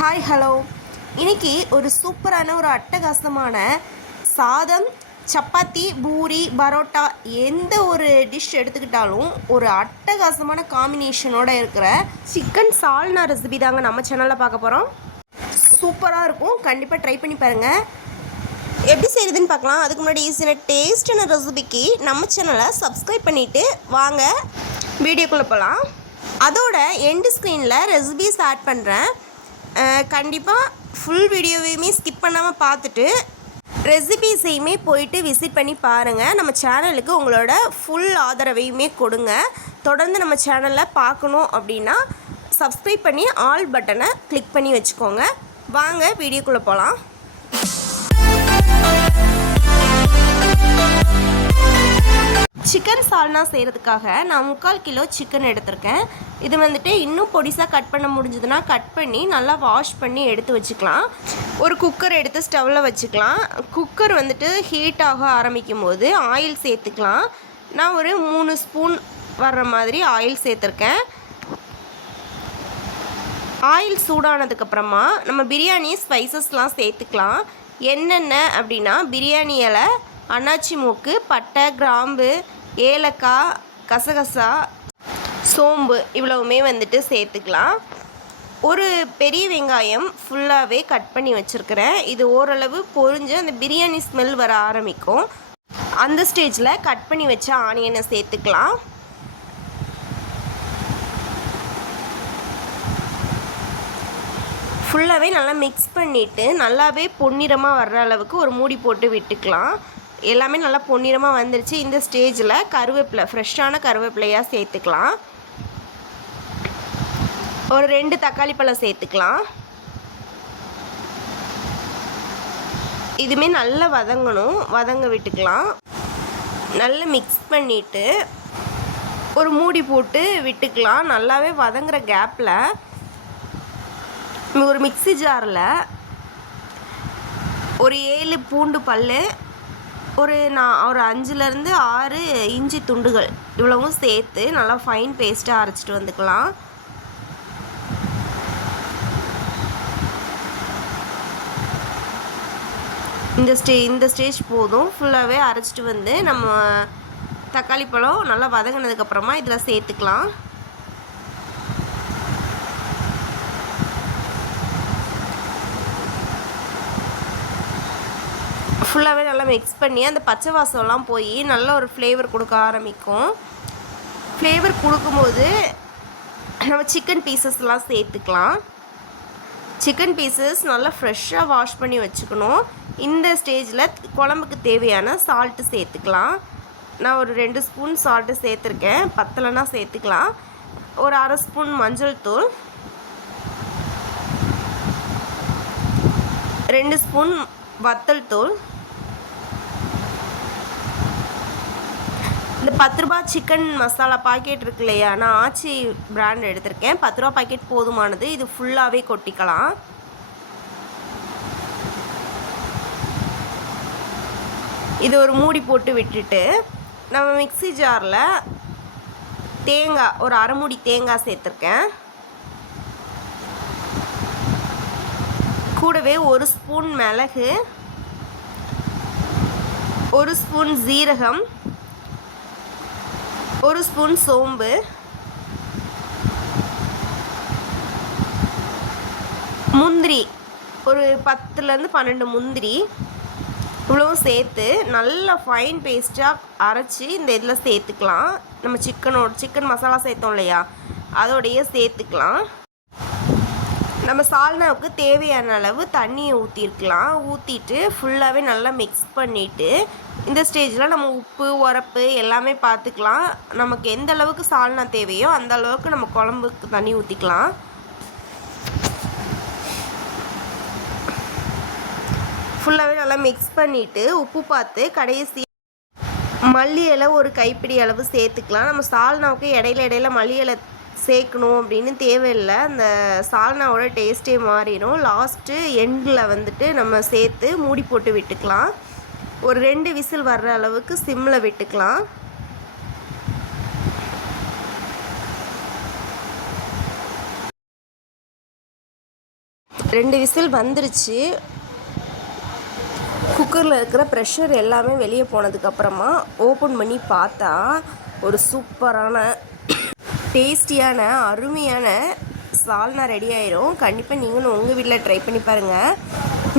Hi hello. இன்றைக்கி ஒரு சூப்பரான ஒரு அட்டகாசமான சாதம், சப்பாத்தி, பூரி, பரோட்டா எந்த ஒரு டிஷ் எடுத்துக்கிட்டாலும் ஒரு அட்டகாசமான காம்பினேஷனோடு இருக்கிற சிக்கன் சால்னா ரெசிபி தாங்க நம்ம சேனலில் பார்க்க போகிறோம். சூப்பராக இருக்கும், கண்டிப்பாக ட்ரை பண்ணி பாருங்கள். எப்படி செய்யுதுன்னு பார்க்கலாம். அதுக்கு முன்னாடி ஈஸியான டேஸ்டான ரெசிபிக்கு நம்ம சேனலை சப்ஸ்கிரைப் பண்ணிவிட்டு வாங்க வீடியோக்குள்ளே போகலாம். அதோட எண்டு ஸ்க்ரீனில் ரெசிபிஸ் ஆட் பண்ணுறேன். கண்டிப்பாக ஃபுல் வீடியோவையுமே ஸ்கிப் பண்ணாமல் பார்த்துட்டு ரெசிபிஸையுமே போயிட்டு விசிட் பண்ணி பாருங்கள். நம்ம சேனலுக்கு உங்களோட ஃபுல் ஆதரவையுமே கொடுங்க. தொடர்ந்து நம்ம சேனலில் பார்க்கணும் அப்படின்னா சப்ஸ்கிரைப் பண்ணி ஆல் பட்டனை கிளிக் பண்ணி வச்சுக்கோங்க. வாங்க வீடியோக்குள்ளே போகலாம். சிக்கன் சால்னா செய்கிறதுக்காக நான் 3/4 கிலோ சிக்கன் எடுத்திருக்கேன். இது வந்துட்டு இன்னும் பொடிசாக கட் பண்ண முடிஞ்சதுன்னா கட் பண்ணி நல்லா வாஷ் பண்ணி எடுத்து வச்சுக்கலாம். ஒரு குக்கர் எடுத்து ஸ்டவ்வில் வச்சுக்கலாம். குக்கர் வந்துட்டு ஹீட் ஆக ஆரம்பிக்கும் போது ஆயில் சேர்த்துக்கலாம். நான் ஒரு 3 ஸ்பூன் வர்ற மாதிரி ஆயில் சேர்த்துருக்கேன். ஆயில் சூடானதுக்கப்புறமா நம்ம பிரியாணி ஸ்பைசஸ்லாம் சேர்த்துக்கலாம். என்னென்ன அப்படின்னா பிரியாணி இலை, அன்னாச்சி மூக்கு, பட்டை, கிராம்பு, ஏலக்காய், கசகசா, சோம்பு இவ்வளவுமே வந்துட்டு சேர்த்துக்கலாம். ஒரு பெரிய வெங்காயம் ஃபுல்லாகவே கட் பண்ணி வச்சுருக்கிறேன். இது ஓரளவு பொரிஞ்சு அந்த பிரியாணி ஸ்மெல் வர ஆரம்பிக்கும். அந்த ஸ்டேஜில் கட் பண்ணி வச்ச ஆனியனை சேர்த்துக்கலாம். ஃபுல்லாகவே நல்லா மிக்ஸ் பண்ணிவிட்டு நல்லாவே பொன்னிறமாக வர்ற அளவுக்கு ஒரு மூடி போட்டு விட்டுக்கலாம். எல்லாமே நல்லா பொன்னிறமாக வந்துருச்சு. இந்த ஸ்டேஜில் கருவேப்பிலை, ஃப்ரெஷ்ஷான கருவேப்பிலையாக சேர்த்துக்கலாம். ஒரு 2 தக்காளி பழம் சேர்த்துக்கலாம். இதுவுமே நல்லா வதங்கணும், வதங்க விட்டுக்கலாம். நல்லா மிக்ஸ் பண்ணிவிட்டு ஒரு மூடி போட்டு விட்டுக்கலாம். நல்லாவே வதங்குற கேப்பில் ஒரு மிக்ஸி ஜாரில் ஒரு 7 பூண்டு பல், ஒரு 5லேருந்து 6 இஞ்சி துண்டுகள் இவ்வளவும் சேர்த்து நல்லா ஃபைன் பேஸ்ட்டாக அரைச்சிட்டு வந்துக்கலாம். இந்த ஸ்டேஜ் போதும். ஃபுல்லாகவே அரைச்சிட்டு வந்து நம்ம தக்காளி பழம் நல்லா வதங்கினதுக்கப்புறமா இதில் சேர்த்துக்கலாம். ஃபுல்லாகவே நல்லா மிக்ஸ் பண்ணி அந்த பச்சை வாசம்லாம் போய் நல்ல ஒரு ஃப்ளேவர் கொடுக்க ஆரம்பிக்கும். ஃப்ளேவர் கொடுக்கும்போது நம்ம சிக்கன் பீசஸ்லாம் சேர்த்துக்கலாம். சிக்கன் பீசஸ் நல்லா ஃப்ரெஷ்ஷாக வாஷ் பண்ணி வச்சுக்கணும். இந்த ஸ்டேஜில் குழம்புக்கு தேவையான சால்ட்டு சேர்த்துக்கலாம். நான் ஒரு 2 ஸ்பூன் சால்ட்டு சேர்த்துருக்கேன். பத்தலைன்னா சேர்த்துக்கலாம். ஒரு 1/2 ஸ்பூன் மஞ்சள் தூள், 2 ஸ்பூன் வத்தல் தூள், இந்த 10 ரூபா சிக்கன் மசாலா பாக்கெட் இருக்கு இல்லையா, நான் ஆச்சி பிராண்ட் எடுத்திருக்கேன். 10 ரூபா பாக்கெட் போதுமானது. இது ஃபுல்லாகவே கொட்டிக்கலாம். இது ஒரு மூடி போட்டு விட்டுட்டு நம்ம மிக்ஸி ஜாரில் தேங்காய், ஒரு 1/2 மூடி தேங்காய் சேர்த்துருக்கேன். கூடவே 1 ஸ்பூன் மிளகு, 1 ஸ்பூன் ஜீரகம், 1 ஸ்பூன் சோம்பு, முந்திரி ஒரு 10லேருந்து 12 முந்திரி இவ்வளவும் சேர்த்து நல்லா ஃபைன் பேஸ்ட்டாக அரைச்சி இந்த இதில் சேர்த்துக்கலாம். நம்ம சிக்கன் மசாலா சேர்த்தோம் இல்லையா, அதோடைய சேர்த்துக்கலாம். நம்ம சால்னாவுக்கு தேவையான அளவு தண்ணியை ஊற்றிட்டு ஃபுல்லாகவே நல்லா மிக்ஸ் பண்ணிவிட்டு இந்த ஸ்டேஜில் நம்ம உப்பு, உரப்பு எல்லாமே பார்த்துக்கலாம். நமக்கு எந்த அளவுக்கு சால்னா தேவையோ அந்த அளவுக்கு நம்ம குழம்புக்கு தண்ணி ஊற்றிக்கலாம். ஃபுல்லாகவே நல்லா மிக்ஸ் பண்ணிவிட்டு உப்பு பார்த்து கடைசி மல்லி இலை ஒரு கைப்பிடி அளவு சேர்த்துக்கலாம். நம்ம சால்னாவுக்கு இடையில மல்லி இலை சேர்க்கணும் அப்படின்னு தேவையில்லை. அந்த சால்னாவோட டேஸ்ட்டே மாறிடும். லாஸ்ட்டு எண்டில் வந்துட்டு நம்ம சேர்த்து மூடி போட்டு விட்டுக்கலாம். ஒரு 2 விசில் வர்ற அளவுக்கு சிம்மில் விட்டுக்கலாம். 2 விசில் வந்துருச்சு. குக்கரில் இருக்கிற ப்ரெஷர் எல்லாமே வெளியே போனதுக்கப்புறமா ஓப்பன் பண்ணி பார்த்தா ஒரு சூப்பரான டேஸ்டியான அருமையான சால்னா ரெடி ஆயிரும். கண்டிப்பாக நீங்களும் உங்கள் வீட்டில் ட்ரை பண்ணி பாருங்கள்.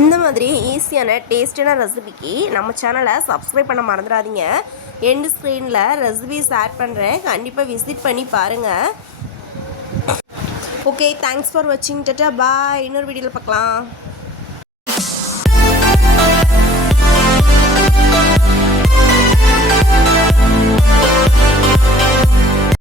இந்த மாதிரி ஈஸியான டேஸ்டான ரெசிபிக்கு நம்ம சேனலை சப்ஸ்கிரைப் பண்ண மறந்துடாதீங்க. எண்டு ஸ்க்ரீனில் ரெசிபிஸ் ஆட் பண்ணுறேன், கண்டிப்பாக விசிட் பண்ணி பாருங்கள். ஓகே, தேங்க்ஸ் ஃபார் வாட்சிங். டாடா, பாய். இன்னொரு வீடியோவில் பார்க்கலாம்.